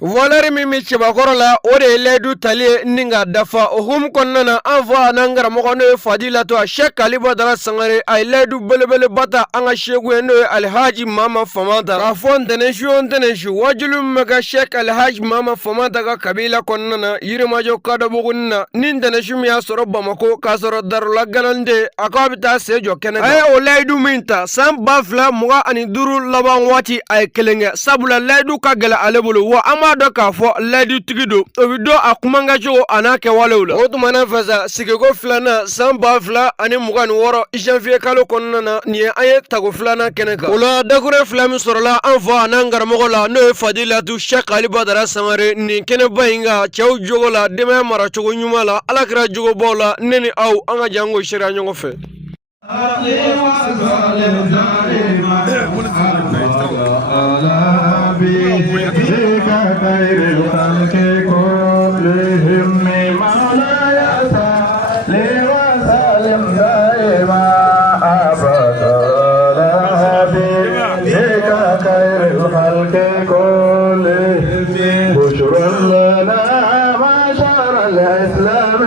Valeri mimi chibakorola ore ledu tali ninga dafa hum konnana anfa nangara mogono fadila to Sheikh Ali Badara Sangare ay ledu belebele bata anga shegu eno Alhaji Mama Famanta rafon teneshu wajulum mega Sheikh Alhaji Mama Famanta ga kabila konnana yirimajo kada bugunna nin teneshu miya soro Bamako ka soro darula galande akabita sejo kene ay o ledu minta sam bafla muga ani duru laban wati ay kelenge sabula ledu ka gala alebulu wa do ka fo ladi tigido obido akumanga jogo anake walewla otumana faza sigego flana samba fla ani mugan woro janvier kalo konnana ni aye tago flana keneka ola dagure flami sorola anfa anangar mogola no fadilatu Sheikh Ali Badara Sangare ni kene bayinga chaw jogo la deme mara chogo nyumala alakra jogo bola neni aw anga jango shira nyongo fe خير الخلق كلهم مولاي صل وسلم دائما ابدا بك خير الخلق كلهم بشرى لنا معشر الاسلام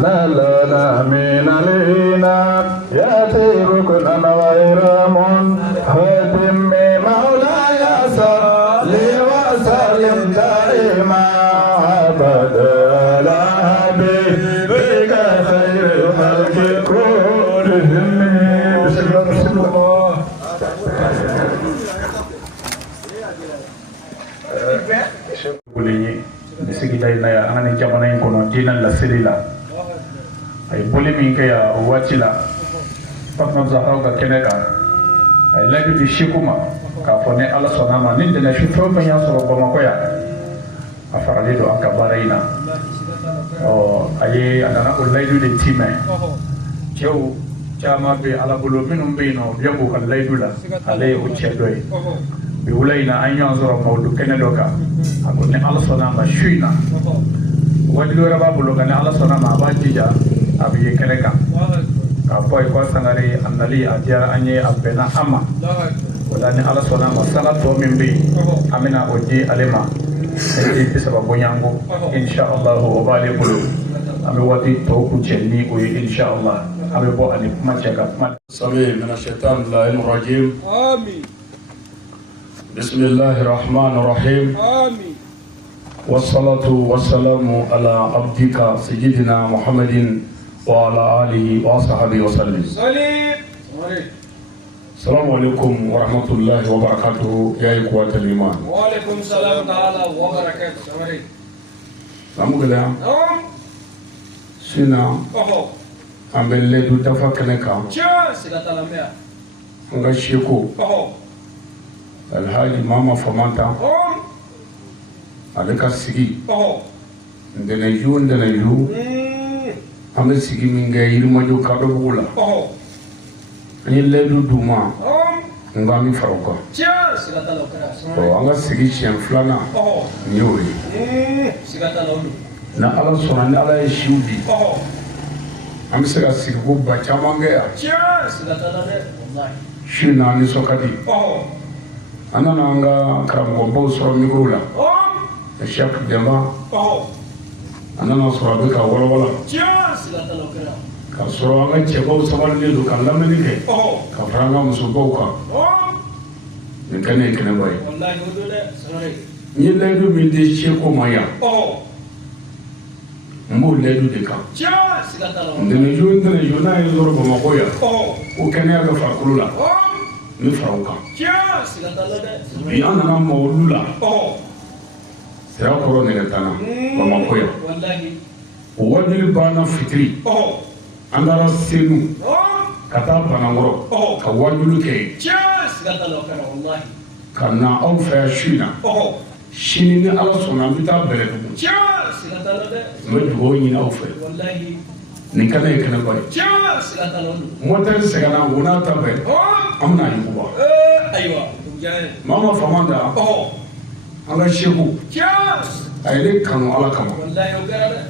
لا لنا من علينا ياتي ركنا غير منهدم مولاي صل وسلم دائما ابدا بك خير الخلق كلهم بسم الله boli bisigida ina ya anani jamana in kono dinan la sirila ay boli min ke ya wachila patna zahra ga keneka ay lagi bi shikuma ka fone ala sonama nin de na shufo fa ya so ko makoya afarale do aka baraina o aye anana ulaidu de time jew jama be ala bolo minum be no yabo kan laidula ale o chedoy bi wulaina an yanzura mawdu kenedoka akone ala sonama shuina wadilu raba bolo kan ala sonama abajija abiye keneka ka boy ko sangare annali ajara anye abena amma wala ni ala sonama sala to mimbi amina oji alema e ti sababu yango insha Allah wa bali bulu ame wati to ku chenni ko insha Allah ame bo ani macheka sami min ash-shaytan rajim amin بسم الله الرحمن الرحيم آمين والصلاة والسلام على عبدك سيدنا محمد وعلى آله وصحبه وسلم السلام عليكم ورحمة الله وبركاته يا إخوة الإيمان وعليكم السلام تعالى وبركاته نعم سينا أمبل لدو دفاكنكا نغشيكو Alhaji Mama Famanta aleka sigi ndene yu ame sigi minga yirmajo kado bula ani ledu duma ngami faroka anga sigi chen flana nyori na ala sona ni ala shudi ame sega sigi go bacha mangaya shina ni sokadi anana anga karamgo bo so migula Sheikh Demba anana so be ka wala wala ka so anga chebo so wala ni kan lamani ke ka franga muso bo ka ni kane kane boy wallahi do de sorry ni le du mi de cheko maya mbo le du de ka ndene jo na yo ro bo makoya o kane aga fa kulula ni farauka bi anana mawlula sira koro ne tana mama koya o wajili bana fitri andara senu kata banangoro ka wajulu ke kana au fa shina shini ni ala sona bita bere du mo dugo ni au fa ni kana e kana bay motel segana wona tabe amna yuba aywa Mama Famanta anga shehu ayre kanu ala kama wallahi ogara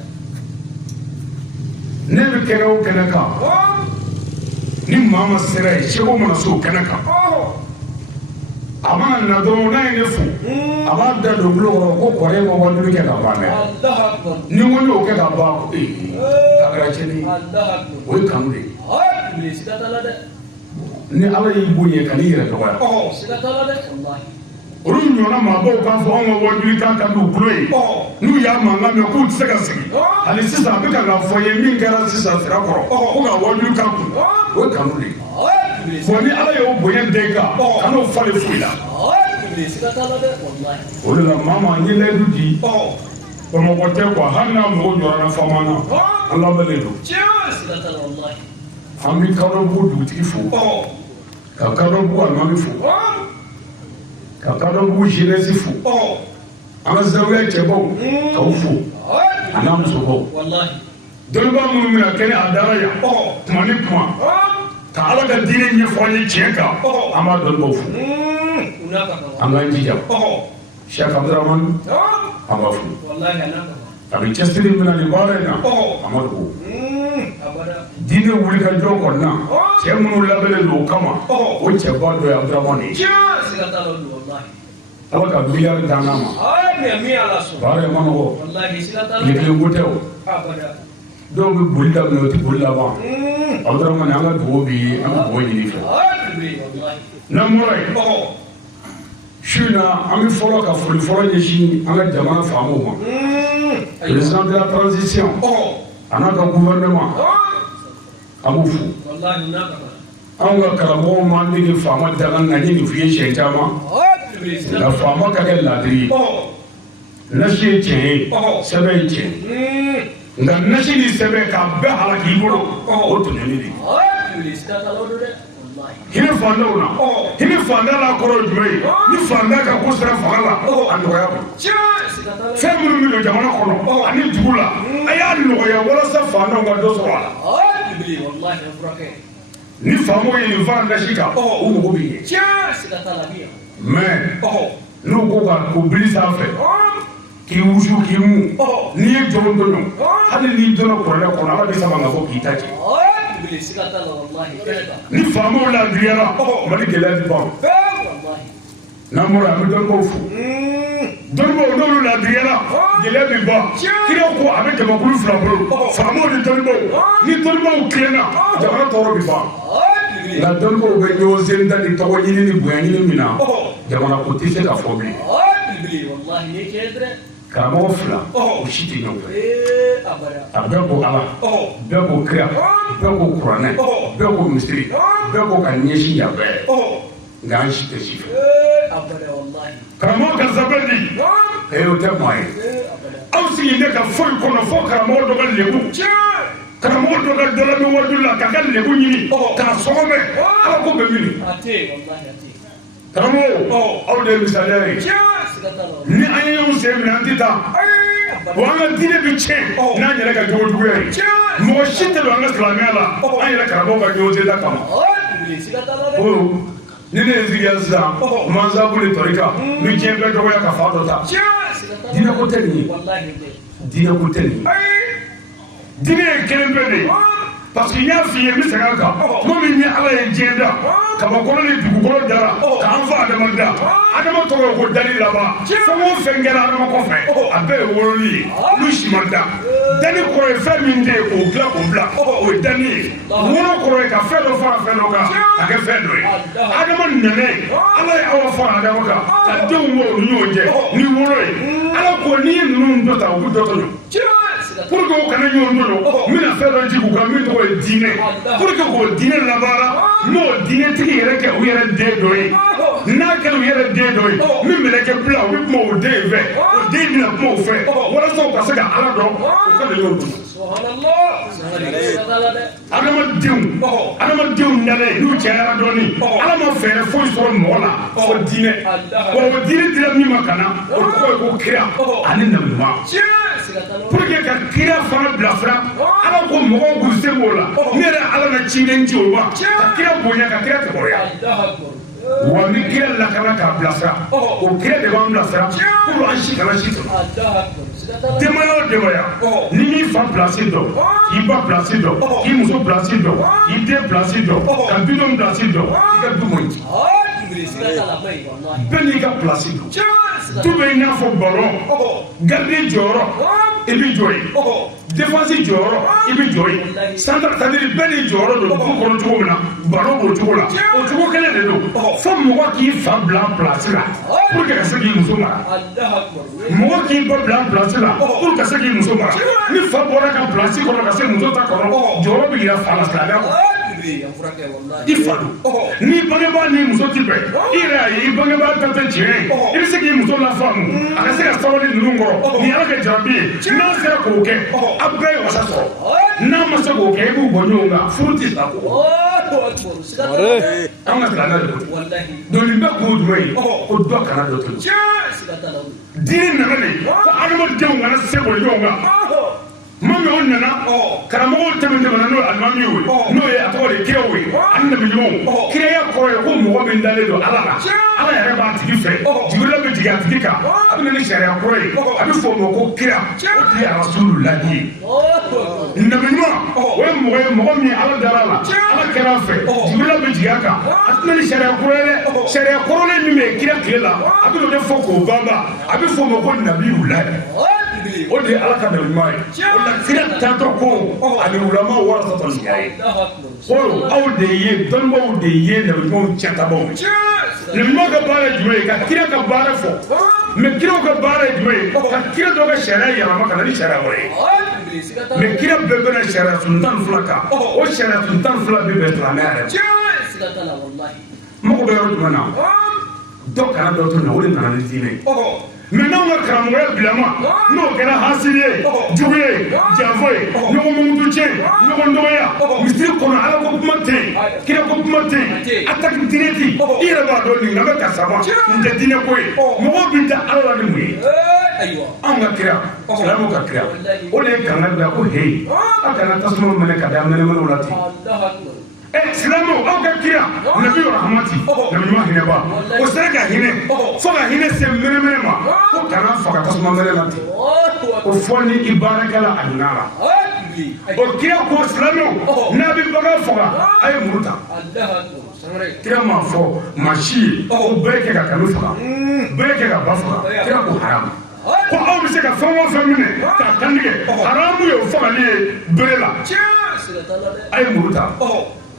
ne be kero kenaka ni mama sera shehu mana so kenaka amana na do na ne fu aba da do blo ko kore mo wondu ke ka ba me ni mo no ke ka ba ko ka ga cheni o kan de ni ala yi bunye kan yire to wa olu ɲɔgɔnna mabɔw k'a fɔ anw ka wajuli kan n'u bolo ye n'u y'a mankan mɛn k'u tɛ se ka sigi hali sisan a bɛ ka k'a fɔ ye min kɛra sisan sira kɔrɔ ko ka wajuli kan kun o ye kanu de ye bon ni ala y'o bonya den kan kan'o falen foyi la o de la maa maa n ye layidu di bamakɔ tɛ quoi hali n'a mɔgɔ jɔra fama na an labɛnnen don an bɛ kadɔbugu dugutigi fo ka kadɔbugu alimami fo ka kadɔbugu jeunesse fo an ka zawiya cɛbaw k'aw fo a n'a musobaw dɔnnibaa minnu bɛna kɛnɛ a dara yan tuma ni tuma ka ala ka diinɛ ɲɛfɔ an ye tiɲɛ kan an b'a dɔnnibaaw fo an k'an jija Cheikh Abdurahmane an b'a fo a bɛ cɛsiri min na nin baara in na a ma dogo diinɛ wulikajɔ kɔnɔna cɛ minnu labɛnnen don o kama o cɛba dɔ ye Abdurahmane ye ala ka miliyari d'an ma baara in ma nɔgɔ tile kelen ko tɛ o dɔw bɛ boli daminɛ o tɛ boli laban Abdurahmane an ka dugawu b'i ye an ka dugawu ɲini fɛ n'an bɔra yen su in na an bɛ fɔlɔ ka foli fɔlɔ ɲɛsin an ka jamana faamaw ma président de la transition a n'a ka gouvernement an b'u fo anw ka karamɔgɔw m'an dege faama dakan na n ye nin f'i ye siɲɛ caman nka faama ka kɛ laadiri ye nasi ye tiɲɛ ye sɛbɛn ye tiɲɛ nka nasi ni sɛbɛn k'a bɛɛ halaki i bolo o tɔɲɔni de hinɛ fandaw na hinɛ fanda la kɔrɔ ye jumɛn ye ni fanda ka ko sera fanga la a nɔgɔya ma fɛn minnu bɛ don jamana kɔnɔ ani dugu la a y'a nɔgɔya walasa fandaw ka dɔ sɔrɔ a la ni faamaw ye nin fara nasi kan o mago bɛ ɲɛ mais n'u ko ka ko bili sanfɛ k'i wusu k'i mun n'i ye jɔn dɔn hali n'i donna kɔrɔlɛ kɔnɔ ala bɛ sama ka fɔ k'i ta cɛ ni faamaw ladiriyara mali gɛlɛya bɛ ban n'an bɔra an bɛ dɔnnibaw fo dɔnnibaw n'olu ladiriyara gɛlɛya bɛ ban kira ko a bɛ jamakulu fila bolo faamaw ni dɔnnibaw ni dɔnnibaw tilenna jamana tɔɔrɔ bɛ ban nka dɔnnibaw bɛ ɲɔgɔn sen da ni tɔgɔ ɲini ni bonya ɲini min na jamana ko tɛ se ka fɔ bilen karamɔgɔ fila o si tɛ ɲɔgɔn fɛ a bɛɛ ko ala bɛɛ ko kira bɛɛ ko kuranɛ bɛɛ ko misiri bɛɛ ko ka ɲɛsin yan bɛɛ nka an si tɛ si fɛ karamɔgɔ ka sɛbɛn di o tɛ maa ye aw sigilen bɛ ka foyi kɔnɔ fo karamɔgɔ dɔ ka lebu karamɔgɔ dɔ ka dɔ la bɛ waju la k'a ka lebu ɲini k'a sɔgɔbɛ ala ko bɛ min karamɔgɔ aw de ye misaliya ye ni an ye ɲɔgɔn sen minɛ an tɛ taa wa an ka diinɛ bɛ tiɲɛ n'an yɛrɛ ka jogojuguya ye mɔgɔ si tɛ don an ka silamɛya la an yɛrɛ karamɔgɔ ka ɲɔgɔn sen da kama ni ne ye sigiya sisan mansabu ni tɔrika ni diɲɛ bɛɛ dɔgɔya ka fa dɔ ta diinɛ ko tɛ nin ye diinɛ ko tɛ nin ye diinɛ ye kelen bɛɛ de ye parce que n y'a f'i ye n bɛ segin a kan tuma min ni ala ye diɲɛ da kabakɔrɔ ni dugukɔrɔ dara k'an fa adama da adama tɔgɔ ye ko dali laban fɛn o fɛn kɛra adama kɔfɛ a bɛɛ ye wololi ye n'u si ma da dani kɔrɔ ye fɛn min tɛ ye k'o dilan k'o bila o ye dani ye wolo kɔrɔ ye ka fɛn dɔ fara fɛn dɔ kan ka kɛ fɛn dɔ ye adama nana ye ala ye aw fara adama kan ka denw bɔ u ni ɲɔgɔn cɛ ni wolo ye ala ko n'i ye ninnu dɔ ta u bɛ dɔ tɔɲɔ pour que o kana ɲɔgɔn dɔn n bɛna fɛn dɔ jigin u kan min tɔgɔ ye diinɛ pour que k'o diinɛ labaara n'o diinɛtigi yɛrɛ kɛ u yɛrɛ den dɔ ye n'a kɛra u yɛrɛ den dɔ ye min mɛlɛkɛ bila u bɛ kuma o den fɛ o den bɛna kuma o fɛ walasa u ka se ka ala dɔn u ka de y'o dun adamadenw nalen n'u cɛyara dɔɔnin ala ma fɛɛrɛ foyi sɔrɔ mɔgɔ la fo diinɛ wa o diinɛ dira min ma ka na o tɔgɔ ye ko kira ani nabiɲuman pour que ka kira fana bilasira ala ko mɔgɔw k'u se k'o la ne yɛrɛ ala na ciden ci o ma ka kira bonya ka kira tɔgɔya wa ni kira lakana k'a bilasira o kira de b'an bilasira pour an si kana si sɔrɔ denbaya o denbaya ni m'i fa pilasi dɔn k'i ba pilasi dɔn k'i muso pilasi dɔn k'i den pilasi dɔn ka dudenw pilasi dɔn i ka du man ɲi bɛɛ n'i ka place don du bɛ i n'a fɔ ballon gardien jɔyɔrɔ i bɛ jɔ yen défense jɔyɔrɔ i bɛ jɔ yen centre c'est-à-dire bɛɛ n'i jɔyɔrɔ don du kɔnɔ cogo min na ballon b'o cogo la o cogo kelen de don fo mɔgɔ k'i fa bila place la pour que ka se k'i muso mara mɔgɔ k'i ba bila place la pour ka se k'i muso mara ni fa bɔra ka place kɔnɔ ka se muso ta kɔnɔ jɔyɔrɔ bɛ yira fa la silamɛya kɔnɔ i fa don ni bangebaa ni muso ti bɛn i yɛrɛ y'a ye i bangebaa ta tɛ tiɲɛ ye i bɛ se k'i muso lafaamu a ka se ka sabali ninnu kɔrɔ ni ala ka jarabi ye n'a sera k'o kɛ a bɛɛ ye wasa sɔrɔ n'a ma se k'o kɛ i b'u bɔ ɲɔgɔn kan furu ti sa ko an ka silamɛya de ko donc nin bɛɛ kun ye jumɛn ye ko dɔ kana dɔ to diinɛ nana de ko adamadenw kana se bɔ ɲɔgɔn kan maa min o nana karamɔgɔw tɛmɛna n'o ye alimami ye n'o ye a tɔgɔ de kiraw ye ani nabiɲumanw kiraya kɔrɔ ye ko mɔgɔ min dalen don ala la ala yɛrɛ b'a tigi fɛ jigila bɛ jigin a tigi kan a bɛ na ni sariya kɔrɔ ye a bɛ fɔ o ma ko kira o tigi ye rasululahi ye nabiɲuman o ye mɔgɔ min ye ala dara a la ala kɛra a fɛ jigila bɛ jigin a kan a tɛ na ni sariya kɔrɔ ye dɛ sariya kɔrɔlen min bɛ kira tile la a bɛ n'o de fɔ k'o banba a bɛ fɔ o ma ko nabiyulahi o de ye ala ka nabiɲuman ye o la kira taatɔ ko ani ulama warasatul anbiya ye ko aw de ye dɔnnibaw de ye nabiɲumanw cɛntabaw ye nabiɲuman ka baara ye jumɛn ye ka kira ka baara fɔ mais kiraw ka baara ye jumɛn ye ka kira dɔ ka sariya yɛlɛma ka na ni sariya wɛrɛ ye mais kira bɛɛ bɛna sariya sun 12 kan o sariya sun 12 bɛ bɛn silamɛya yɛrɛ mɔgɔ bɛ yɔrɔ jumɛn na dɔ kana dɔ to na o de nana ni diinɛ ye mais n'anw ka karamɔgɔya bilama n'o kɛra hasidi ye jugu ye janfɔ ye ɲɔgɔn mankutu tiɲɛ ɲɔgɔn dɔgɔya misiri kɔnɔ ala ko kuma tɛ yen kira ko kuma tɛ yen attaque direct i yɛrɛ b'a dɔn nin nka bɛ karisa ma nin tɛ diinɛ ko ye mɔgɔw bɛ da ala la ni mun ye anw ka kira silamɛw ka kira o de ye kangari da ko heyi a kana tasuma minɛ ka da mɛnɛmɛnɛw la ten silamɛw aw ka kira nabi rahamati nabiɲuman hinɛba o sera ka hinɛ fo ka hinɛ se mɛnɛmɛnɛ ma ko kana faga tasuma mɛnɛ la ten o fɔ ni i baarakɛla a donna la o kira ko silamɛw n'a bɛ bagan faga a ye muru ta kira m'a fɔ maa si ye o bɛɛ kɛ ka kanu faga bɛɛ kɛ ka ba faga kira ko haramu ko aw bɛ se ka fɛn o fɛn minɛ k'a kantigɛ haramu ye o fagali ye bere la a ye muru ta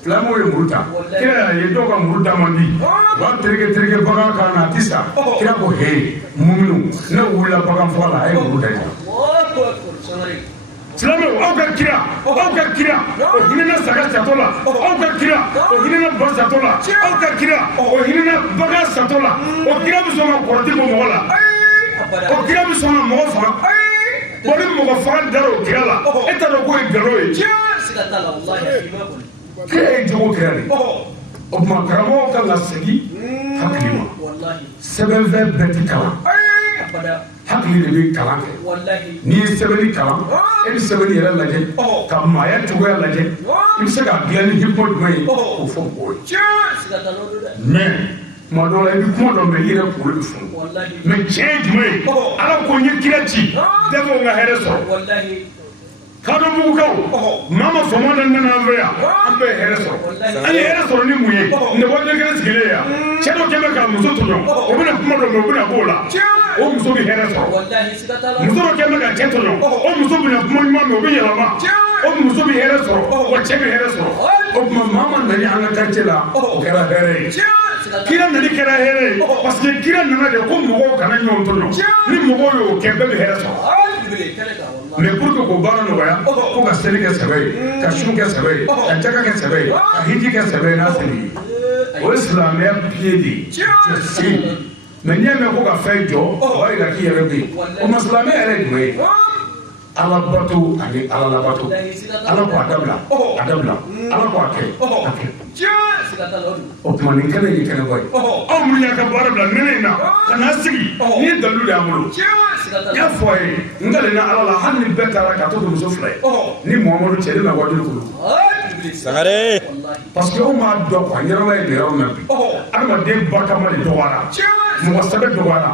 silamɛw ye muru ta kira y'a ye dɔw ka muru da man di u b'a tereke bagan kan na a ti sa kira ko he muminu ne wulila bagan faga la a ye muru da yen silamɛw aw ka kira o hinɛna saga satɔ la aw ka kira o hinɛna ba satɔ la aw ka kira o hinɛna bagan satɔ la o kira bɛ sɔn ka kɔrɔti bɔ mɔgɔ la o kira bɛ sɔn ka mɔgɔ faga o ni mɔgɔ faga dara o kira la e t'a dɔn k'o ye nkalon ye kira ye jogo kira de o tuma karamɔgɔw kan ka segin hakili ma sɛbɛnfɛn bɛɛ ti kalan hakili de bɛ kalan kɛ n'i ye sɛbɛnni kalan e bɛ sɛbɛnni yɛrɛ lajɛ ka maaya cogoya lajɛ i bɛ se k'a dilan ni hikima jumɛn ye k'o fɔ mɔgɔw ye mais tuma dɔw la i bɛ kuma dɔ mɛn i yɛrɛ kunkolo bɛ funu mais tiɲɛ ye jumɛn ye ala ko n ye kira ci dɛfɛw ka hɛrɛ sɔrɔ kadɔ bugukaw maa ma fama da nana an fɛ yan an bɛɛ ye hɛrɛ sɔrɔ an ye hɛrɛ sɔrɔ ni mun ye nɛgɛden kelen sigilen yan cɛ dɔ kɛlen bɛ k'a muso tɔɲɔ o bɛna kuma dɔ mɛn o bɛna b'o la o muso bɛ hɛrɛ sɔrɔ muso dɔ kɛlen bɛ ka cɛ tɔɲɔ o muso bɛna kuma ɲuman mɛn o bɛ yɛlɛma o muso bɛ hɛrɛ sɔrɔ wa cɛ bɛ hɛrɛ sɔrɔ o tuma maa ma nani an ka quartier la o kɛra hɛrɛ ye kira nani kɛra hɛrɛ ye parce que kira nana de ko mɔgɔw kana ɲɔgɔn tɔɲɔ ni mɔgɔw y'o kɛ bɛɛ bɛ hɛrɛ sɔrɔ mais pour que k'o baara nɔgɔya ko ka seli kɛ sɛbɛ ye ka sun kɛ sɛbɛ ye ka jaka kɛ sɛbɛ ye ka hiji kɛ sɛbɛ ye n'a seli ye o ye silamɛya pied de ye se mais n'i y'a mɛn ko ka fɛn jɔ o b'a yira k'i yɛrɛ bɛ yen o ma silamɛya yɛrɛ ye jumɛn ye ala bato ani ala labato ala ko a dabila ala ko a kɛ o tuma nin kɛnɛ ye kɛnɛba ye aw minnu y'a ka baara bila nɛnɛ in na ka n'a sigi n'i ye dalilu de y'an bolo n y'a fɔ a ye n galenna ala la hali ni bɛɛ taara ka to to muso fila ye ni muhamadu cɛ ne na wajulu kɔnɔ sagare parce que anw b'a dɔn quoi ɲɛnama ye nin yɔrɔ min na bi adamaden barikama de dɔgɔyara mɔgɔ sɛbɛ dɔgɔyara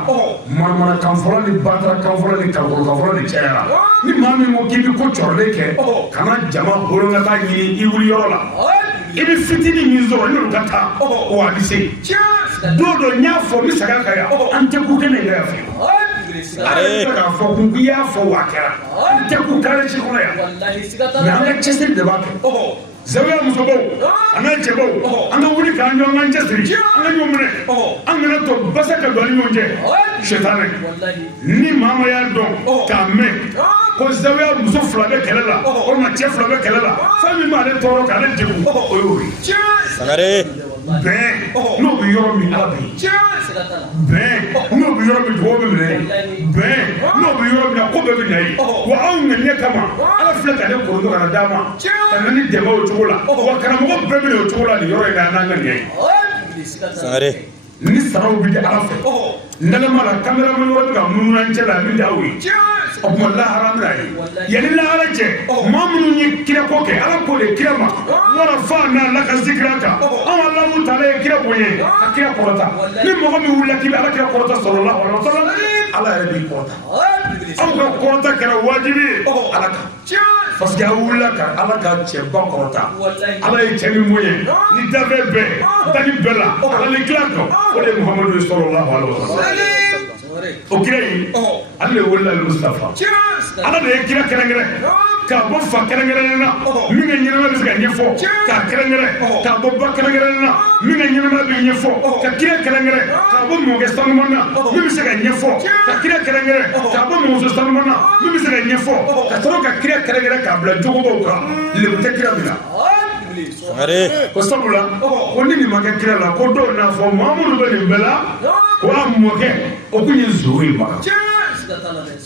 manamanakan fɔlɔ ni batarakan fɔlɔ ni kalikolokan fɔlɔ de cayara ni maa min ko k'i bɛ ko cɔrɔlen kɛ kana jama bolonkata ɲini i wuli yɔrɔ la i bɛ fitinin min sɔrɔ n'olu ka taa o a bɛ se dodo nya fo mi saga kaya ante ku kene ga fi ale ka fo ku ya fo wakara ante ku kare shi ko ya wallahi sigata na ga chese de ba zawiya muso baw ana cɛ baw an ka wuli k'an ɲɔgɔn kan cɛsiri an ka ɲɔgɔn minɛ an kana to basa ka don ni ɲɔgɔn cɛ sɛtanɛ ni maa ma y'a dɔn k'a mɛn ko zawiya muso 2 bɛ kɛlɛ la walima cɛ 2 bɛ kɛlɛ la fɛn min b'ale tɔɔrɔ k'ale degun o y'o ye Sangare bɛn n'o bɛ yɔrɔ min ala bɛ bɛn n'o bɛ yɔrɔ min dugawu bɛ minɛ bɛn n'o bɛ yɔrɔ min na ko bɛɛ bɛ na ye wa anw ŋaniya kama ala filɛ k'ale kɔrɔtɔ ka na d'a ma ka na ni dɛmɛ o cogo la wa karamɔgɔ bɛɛ bɛ na o cogo la nin yɔrɔ in na n'an ŋaniya ye Sangare ni saraw bɛ di ala fɛ nalama la kameraman wɛrɛ bɛ ka munumunu an cɛ la min t'aw ye o tuma lahara bɛna ye yanni lahara cɛ maa minnu ye kira ko kɛ ala k'o de kira ma wara fa n'a la ka zikira kan anw Alahu taala ye kira bonya ka kira kɔrɔta ni mɔgɔ min wulila k'i bɛ ala kira kɔrɔta sallallahu alaihi wasallam ala yɛrɛ b'i kɔrɔta anw ka kɔrɔta kɛra wajibi ye ala kan parce que a wulila ka ala ka cɛba kɔrɔta ala ye cɛ min bonya ni dafɛn bɛɛ dani bɛɛ la ala ni kira kan o de ye Muhamadu ye sallallahu alaihi wasallam o kira in ale de wulila Mustafa ala de ye kira kɛrɛnkɛrɛn k'a bɔ fa kɛrɛnkɛrɛnnen na min ka ɲɛnama bɛ se ka ɲɛfɔ k'a kɛrɛnkɛrɛn k'a bɔ ba kɛrɛnkɛrɛnnen na min ka ɲɛnama bɛ ɲɛfɔ ka kira kɛrɛnkɛrɛn k'a bɔ mɔkɛ sanuman na min bɛ se ka ɲɛfɔ ka kira kɛrɛnkɛrɛn k'a bɔ mɔmuso sanuman na min bɛ se ka ɲɛfɔ ka sɔrɔ ka kira kɛrɛnkɛrɛn k'a bila jogobaw kan lebu tɛ kira min na ko sabula ko ni nin ma kɛ kira la ko dɔw n'a fɔ Mahamadu bɛ nin bɛɛ la ko a mɔkɛ o kun ye nso ye baga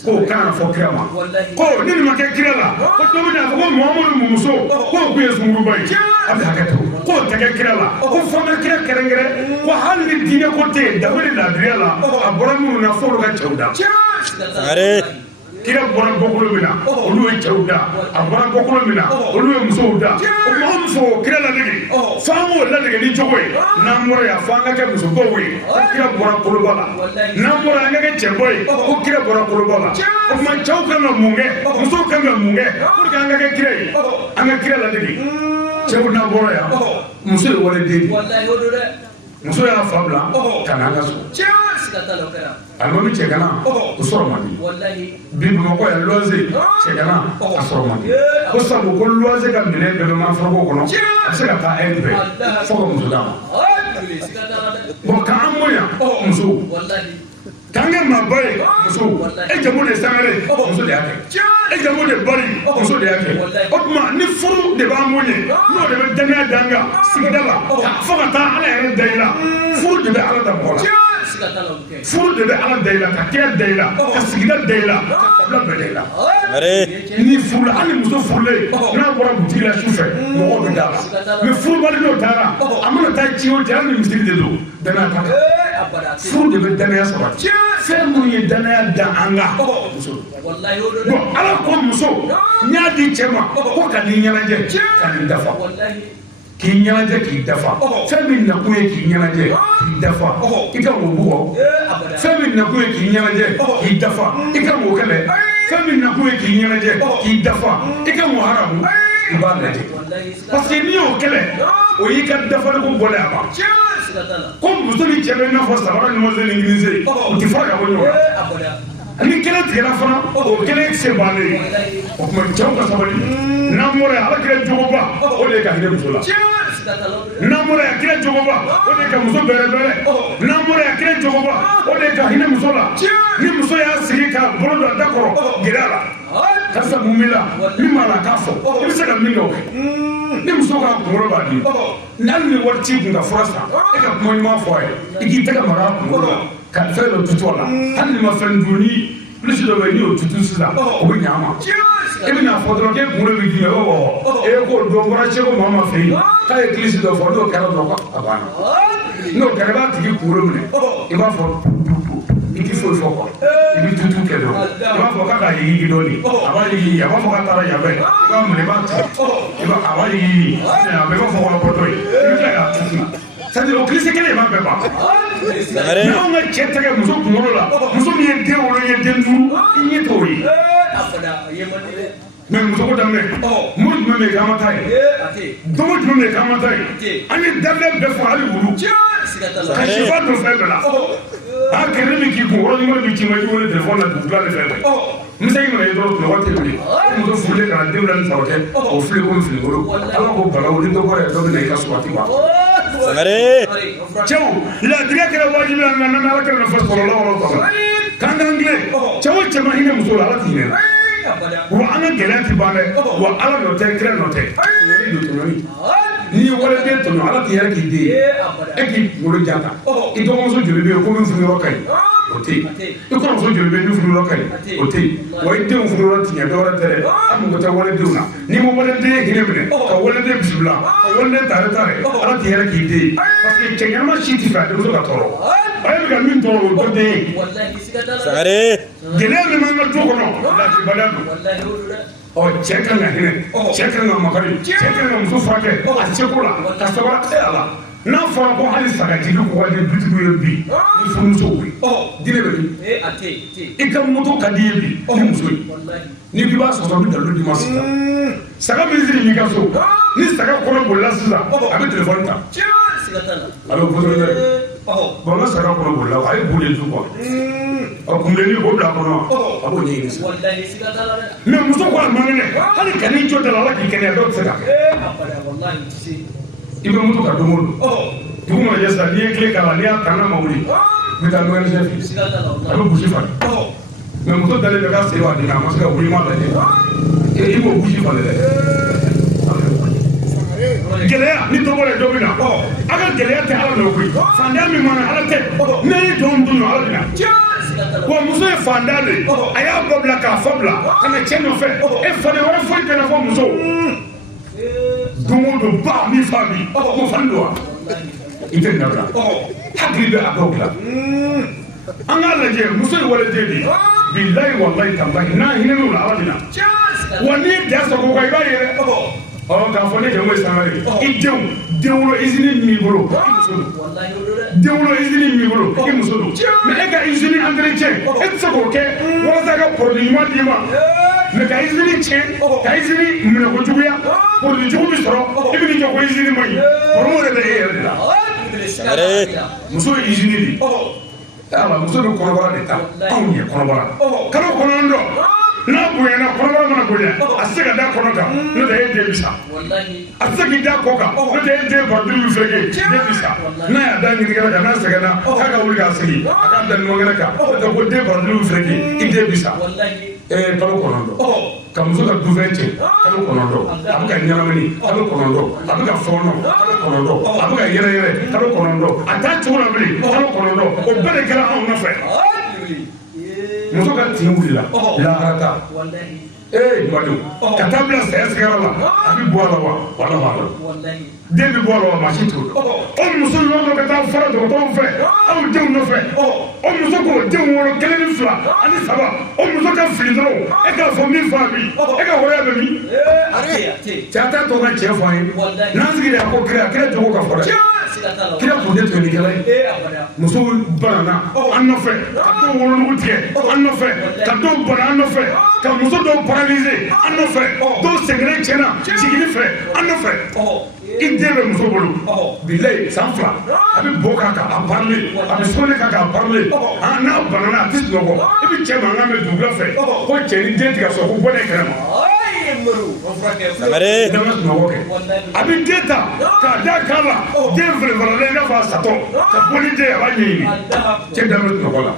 k'o kana fɔ kira ma ko ni nin ma kɛ kira la ko dɔ bɛ n'a fɔ ko Mahamadu mumuso k'o kun ye sunkuruba ye a bɛ hakɛ to k'o tɛ kɛ kira la ko fɔ ka kira kɛrɛnkɛrɛn ko hali ni diinɛ ko tɛ yen dabe ni laadiriya la a bɔra minnu na f'olu ka cɛw da kira bɔra bɔkolo min na olu ye cɛw da a bɔra bɔkolo min na olu ye musow da o tuma muso kira ladege f'an k'o ladege ni cogo ye n'an bɔra yan f'an ka kɛ musobaw ye ko kira bɔra koloba la n'an bɔra an ka kɛ cɛba ye ko kira bɔra koloba la o tuma cɛw kan ka mun kɛ musow kan ka mun kɛ pour que an ka kɛ kira ye an ka kira ladege cɛw n'an bɔra yan muso ye waliden de muso y'a fa bila ka na an ka so alimami cɛgana o sɔrɔ man di bi Bamakɔ yan luwanze cɛgana a sɔrɔ man di ko sabu ko luwanze ka minɛn bɛɛ bɛ Manaforoko kɔnɔ a bɛ se ka taa heure bɛɛ fo ka muso d'a ma bon k'an bonya muso k'an kɛ maaba ye muso e jamu de Sangare muso de y'a kɛ e jamu de Bari muso de y'a kɛ o tuma ni furu de b'an bonya n'o de bɛ danaya d'an kan sigida la fo ka taa ala yɛrɛ da i la furu de bɛ ala da mɔgɔ la furu de bɛ ala da i la ka kira da i la ka sigida da i la ka kabila bɛɛ da i la ni furula hali muso furulen n'a bɔra butigi la su fɛ mɔgɔw bɛ d'a la mais furubali n'o taara a mana taa ci o ci hali ni misiri de don danaya ta kan furu de bɛ danaya sabati fɛn minnu ye danaya da an kan muso bon ala ko muso n y'a di cɛ ma ko ka nin ɲɛnajɛ ka nin dafa k'i ɲɛnajɛ k'i dafa fɛn min nakun ye k'i ɲɛnajɛ k'i dafa i ka o bugɔ fɛn min nakun ye k'i ɲɛnajɛ k'i dafa i ka o kɛlɛ fɛn min nakun ye k'i ɲɛnajɛ k'i dafa i ka o haramu i b'a lajɛ parce que n'i y'o kɛlɛ o y'i ka dafaliko bɔlen a ma ko muso ni cɛ bɛ i n'a fɔ sabara ni mɔzɔn ni girize u tɛ fara ka bɔ ɲɔgɔn na ni kɛlɛ tigɛra fana o kɛlɛ se bannen ye o tuma cɛw ka sabali n'an bɔra yan ala kira jogoba o de ye ka hinɛ muso la n'an bɔra yan kira jogoba o de ye ka muso bɛrɛ bɛrɛ n'an bɔra yan kira jogoba o de ye ka hinɛ muso la ni muso y'a sigi k'a bolo don a da kɔrɔ gɛrɛ a la karisa mun b'i la min b'a la k'a fɔ i bɛ se ka min kɛ o kɛ ni muso ka kunkolo b'a di n'hali ni wari t'i kun ka fura san e ka kuma ɲuman fɔ a ye i k'i tɛgɛ maga a kunkolo la ka fɛn dɔ tutu a la hali ni ma fɛn dun ni pilisi dɔ bɛ yen n'i y'o tutu sisan o bɛ ɲɛ a ma e bɛ n'a fɔ dɔrɔn k'e kunkolo bɛ dimi o bɔ e k'o dɔn bɔra seko maa ma fɛ yen k'a ye kilisi dɔ fɔ n'o kɛra dɔrɔn a banna n'o kɛra i b'a tigi kunkolo minɛ i b'a fɔ i ti foyi fɔ quoi i bɛ tutu kɛ dɔrɔn i b'a fɔ k'a ka yigi dɔɔnin a b'a yigi a b'a fɔ k'a taara yan fɛ i b'a minɛ i b'a ci a b'a yigi a bɛ b'a fɔ k'a bɔtɔ ye i bɛ tila k'a tutu c'est-à-dire o kilisi kelen b'a bɛɛ ban n'anw ka cɛ tɛgɛ muso kunkolo la muso min ye den wolo ye den duuru i ɲɛ t'o ye mais muso ko daminɛ muru jumɛn bɛ k'an ma taa ye dogo jumɛn bɛ k'an ma taa ye an ye daminɛ bɛɛ fɔ hali wulu ka sifa don fɛn bɛɛ la a kɛlɛ min k'i kun wɔrɔ ɲuman bɛ ci ma i wele telefɔni na dugu dilan ni fɛn bɛɛ misa in mana ye dɔrɔn tile waati wuli muso furulen kana den ni saba kɛ o fili ko fili bolo ala ko bala ni dɔ bɔra ye dɔ bɛ na i ka subati ma cɛw ladiriya kɛra wajibi la nka n'ala kɛra nafa sɔrɔ la wɔrɔ sɔrɔ k'an k'an tilen cɛw o cɛ ma hinɛ muso la ala t'i hinɛ wa an ka gɛlɛya ti ban dɛ wa ala nɔ tɛ kira nɔ tɛ n'i ye waliden tɔɲɔ ala t'i yɛrɛ k'i den ye e k'i kunkolo jata i dɔgɔmuso joli bɛ yen ko min furuyɔrɔ ka ɲi o tɛ yen i kɔrɔmuso joli bɛ yen min furuyɔrɔ ka ɲi o tɛ yen wa i denw furuyɔrɔ tiɲɛ dɔwɛrɛ tɛ dɛ an mago tɛ waledenw na n'i ma waliden hinɛ minɛ ka waliden bisimila ka waliden tare tare ala t'i yɛrɛ k'i den ye parce que cɛ ɲɛnama si tɛ fɛ a denmuso ka tɔɔrɔ a ye bɛ ka min tɔɔrɔ o tɛ den ye gɛlɛya min b'an ka du kɔnɔ laturubaliya don cɛ kan ka hinɛ cɛ kan ka makari cɛ kan ka muso furakɛ a seko la ka sabara a la n'a fɔra ko hali sagatigi ko ka di dutigiw ye bi ni furumuso wuli diinɛ bɛ min i ka moto ka di ye bi ni muso ye ni k'i b'a sɔsɔ bɛ dalu di ma sisan saga min siri b'i ka so ni saga kɔnɔ bolila sisan a bɛ telefɔni ta a bɛ fotoro bon n ka saga kɔnɔ bolila a ye boli du kɔnɔ kunbɛnni o bila kɔnɔ a b'o ɲɛɲini sisan mais muso ko a man kɛnɛ hali ka n'i jɔ da la ala k'i kɛnɛya dɔw tɛ se ka kɛ i bɛ moto ka don o don dugu mana jɛ sisan n'i ye tile k'a la n'i y'a ta n'a ma wuli n bɛ taa ONG fɛ a bɛ burusi falen mais muso dalen bɛ k'a sen b'a dimi a ma se ka wuli i m'a lajɛ i b'o burusi falen dɛ gɛlɛya ni dɔ bɔra dɔ bɛ na a ka gɛlɛya tɛ ala nɔ koyi fantanya min mana ala tɛ ne ye jɔn dun ala bɛ na wa muso ye fantan de a y'a bɔ bila k'a fa bila ka na cɛ nɔfɛ e fani wɛrɛ foyi tɛ na fɔ muso don o don ba min fa bi ko fani don wa i tɛ nin dabila hakili bɛ a dɔw dilan an k'a lajɛ muso ye waliden de ye bilayi walayi talayi n'a hinɛ la ala bɛ na wa n'i ye da sago kan i b'a ye dɛ k'a fɔ ne jamu ye sangare i den wolo usine min b'i bolo i muso don den wolo usine min b'i bolo i muso don mais e ka usine entretien e tɛ se k'o kɛ walasa ka produit ɲuman d'i ma mais ka usine tiɲɛ ka usine minɛ ko juguya produit jugu bi sɔrɔ i bɛ n'i jɔ ko usine ma ɲi problème yɛrɛ bɛ e yɛrɛ de la muso ye usine de ye ala muso bɛ kɔnɔbara de ta anw ye kɔnɔbara kalo kɔnɔntɔn n'a bonyana kɔnɔbara mana bonya a tɛ se ka da kɔnɔ kan n'o tɛ e den bi sa a tɛ se k'i da kɔ kan n'o tɛ e den baruduru bɛ fɛrɛke den bi sa n'a y'a da ɲinikɛnɛ kan n'a sɛgɛnna k'a ka wuli k'a sigi a k'a da ɲumankɛnɛ kan n'o tɛ ko den baruduru bɛ fɛrɛke i den bi sa kalo kɔnɔntɔn ka muso ka dufɛn cɛ kalo kɔnɔntɔn a bɛ ka ɲɛnamini kalo kɔnɔntɔn a bɛ ka fɔɔnɔ kalo kɔnɔntɔn a bɛ ka yɛrɛyɛrɛ kalo kɔnɔntɔn a t'a cogo la bilen kalo kɔnɔntɔn o bɛɛ de kɛra anw nɔfɛ muso ka tin wulila lahara ta badenw ka taa bila saya sigara la a bɛ bɔ a la wa wala b'a la den bɛ bɔ a la wa maa si t'o dɔn o muso nɔfɛ ka taa fara dɔgɔtɔrɔw fɛ aw denw nɔfɛ o muso k'o denw wolo 1 ni 2 ani 3 o muso ka fili dɔrɔn e k'a fɔ min fa bi e ka hɔrɔnya bɛ min cɛ a t'a tɔ ka cɛ fɔ an ye n'an sigira ko kira jogo ka fɔ dɛ kira tun tɛ tɔnikɛla ye muso banana an nɔfɛ ka dɔw wolonugu tigɛ an nɔfɛ ka dɔw bana an nɔfɛ ka muso dɔw paralyse an nɔfɛ dɔw sɛgɛnnen cɛnna jiginni fɛ an nɔfɛ i den bɛ muso bolo bilayi san 2 a bɛ bɔ k'a kan a parle a bɛ sɔnni k'a kan a parle n'a banana a tɛ sunɔgɔ i bɛ cɛ mankan mɛn dugula fɛ ko cɛ ni den tigɛ sɔrɔ ko bɔ ne kɛnɛ ma dama sunɔgɔ kɛ a bɛ den ta k'a da kan la den fɛrɛfɛrɛlen i n'a fɔ a satɔ ka bɔ ni den a b'a ɲɛɲini cɛ dama sunɔgɔ la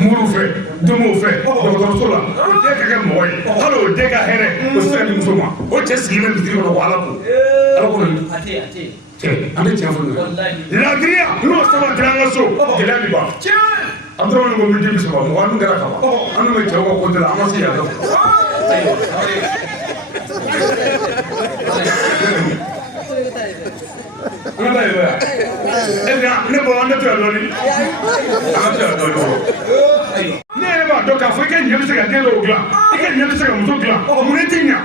muru fɛ domow fɛ dɔgɔtɔrɔso la o den ka kɛ mɔgɔ ye hali o den ka hɛrɛ o sera di muso ma o cɛ sigilen bitigi kɔnɔ ko ala ko cɛ an bɛ tiɲɛ fɔ ɲɔgɔn laadiriya n'o sabatira an ka so gɛlɛya bɛ ban an dɔrɔn ko miniti 30 mɔgɔ an kɛra kaban an bɛ cɛw ka côté la an ma se yan dɔn an ka taa yen ya ne bɔ an tɛ to yan dɔɔni an ka to yan dɔɔni ne yɛrɛ b'a dɔn k'a fɔ i ka ɲɛ bɛ se ka den dɔw dilan i ka ɲɛ bɛ se ka muso dilan mun ne tɛ ɲɛ